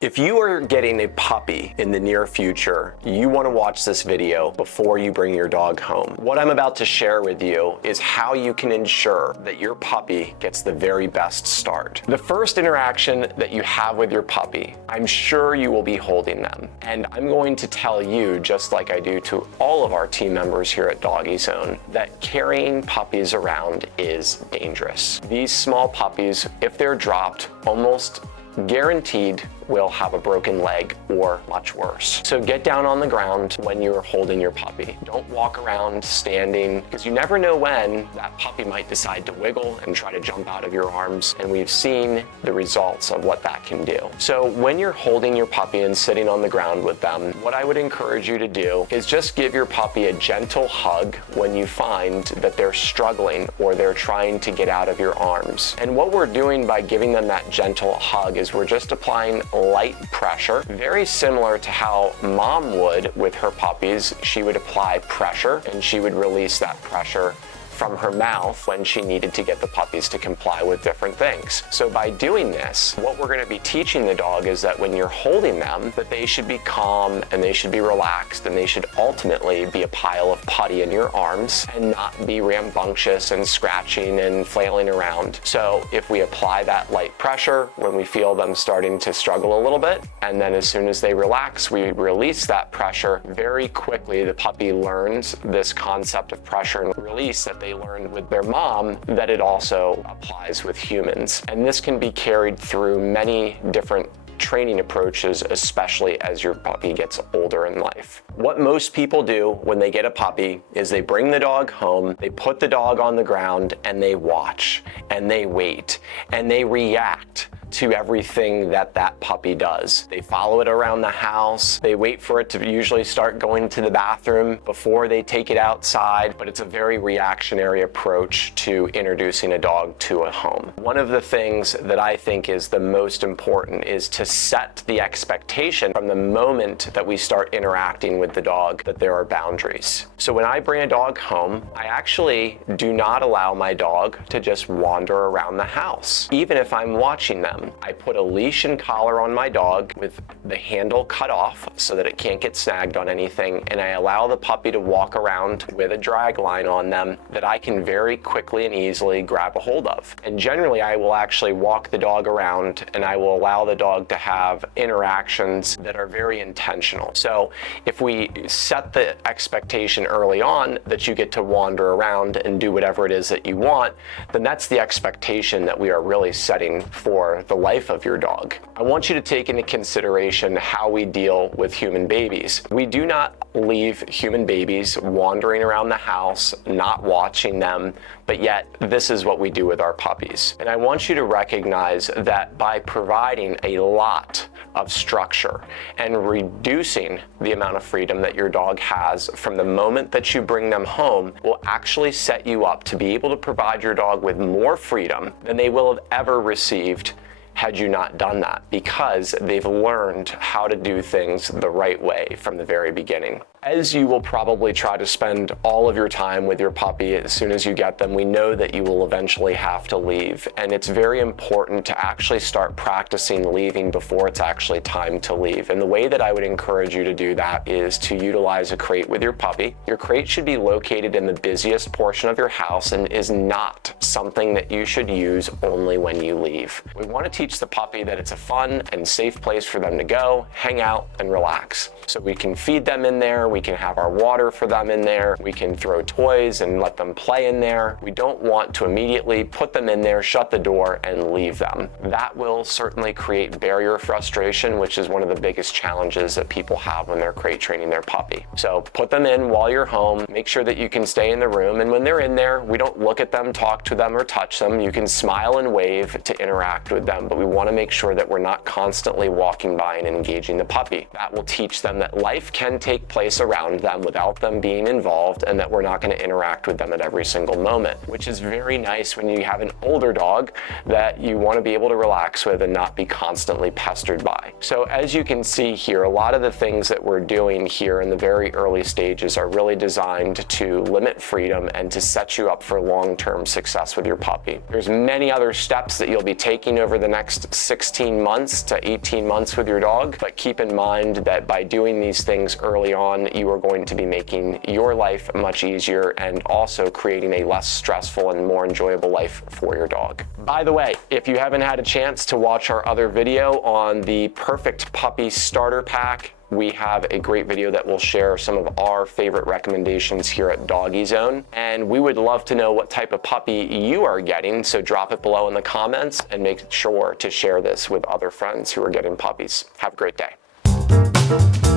If you are getting a puppy in the near future, you want to watch this video before you bring your dog home. What I'm about to share with you is how you can ensure that your puppy gets the very best start. The first interaction that you have with your puppy, I'm sure you will be holding them. And I'm going to tell you, just like I do to all of our team members here at DogiZone, that carrying puppies around is dangerous. These small puppies, if they're dropped, almost guaranteed will have a broken leg or much worse. So get down on the ground when you're holding your puppy. Don't walk around standing, because you never know when that puppy might decide to wiggle and try to jump out of your arms, and we've seen the results of what that can do. So when you're holding your puppy and sitting on the ground with them, what I would encourage you to do is just give your puppy a gentle hug when you find that they're struggling or they're trying to get out of your arms. And what we're doing by giving them that gentle hug is we're just applying light pressure, very similar to how mom would with her puppies. She would apply pressure and she would release that pressure from her mouth when she needed to get the puppies to comply with different things. So by doing this, what we're going to be teaching the dog is that when you're holding them, that they should be calm and they should be relaxed and they should ultimately be a pile of putty in your arms and not be rambunctious and scratching and flailing around. So if we apply that light pressure when we feel them starting to struggle a little bit, and then as soon as they relax, we release that pressure very quickly. The puppy learns this concept of pressure and release that they learned with their mom, that it also applies with humans. And this can be carried through many different training approaches, especially as your puppy gets older in life. What most people do when they get a puppy is they bring the dog home, they put the dog on the ground, and they watch, and they wait, and they react to everything that that puppy does. They follow it around the house. They wait for it to usually start going to the bathroom before they take it outside, but it's a very reactionary approach to introducing a dog to a home. One of the things that I think is the most important is to set the expectation from the moment that we start interacting with the dog that there are boundaries. So when I bring a dog home, I actually do not allow my dog to just wander around the house. Even if I'm watching them, I put a leash and collar on my dog with the handle cut off so that it can't get snagged on anything, and I allow the puppy to walk around with a drag line on them that I can very quickly and easily grab a hold of. And generally I will actually walk the dog around and I will allow the dog to have interactions that are very intentional. So if we set the expectation early on that you get to wander around and do whatever it is that you want, then that's the expectation that we are really setting for the life of your dog. I want you to take into consideration how we deal with human babies. We do not leave human babies wandering around the house, not watching them, but yet this is what we do with our puppies. And I want you to recognize that by providing a lot of structure and reducing the amount of freedom that your dog has from the moment that you bring them home will actually set you up to be able to provide your dog with more freedom than they will have ever received had you not done that, because they've learned how to do things the right way from the very beginning. As you will probably try to spend all of your time with your puppy as soon as you get them, we know that you will eventually have to leave. And it's very important to actually start practicing leaving before it's actually time to leave. And the way that I would encourage you to do that is to utilize a crate with your puppy. Your crate should be located in the busiest portion of your house and is not something that you should use only when you leave. We want to teach the puppy that it's a fun and safe place for them to go, hang out, and relax. So we can feed them in there, we can have our water for them in there, we can throw toys and let them play in there. We don't want to immediately put them in there, shut the door, and leave them. That will certainly create barrier frustration, which is one of the biggest challenges that people have when they're crate training their puppy. So put them in while you're home, make sure that you can stay in the room, and when they're in there, we don't look at them, talk to them, or touch them. You can smile and wave to interact with them, but we want to make sure that we're not constantly walking by and engaging the puppy. That will teach them that life can take place around them without them being involved, and that we're not going to interact with them at every single moment, which is very nice when you have an older dog that you want to be able to relax with and not be constantly pestered by. So as you can see here, a lot of the things that we're doing here in the very early stages are really designed to limit freedom and to set you up for long-term success with your puppy. There's many other steps that you'll be taking over the next next 16 months to 18 months with your dog. But keep in mind that by doing these things early on, you are going to be making your life much easier and also creating a less stressful and more enjoyable life for your dog. By the way, if you haven't had a chance to watch our other video on the perfect puppy starter pack, we have a great video that will share some of our favorite recommendations here at DogiZone. And we would love to know what type of puppy you are getting, so drop it below in the comments and make sure to share this with other friends who are getting puppies. Have a great day.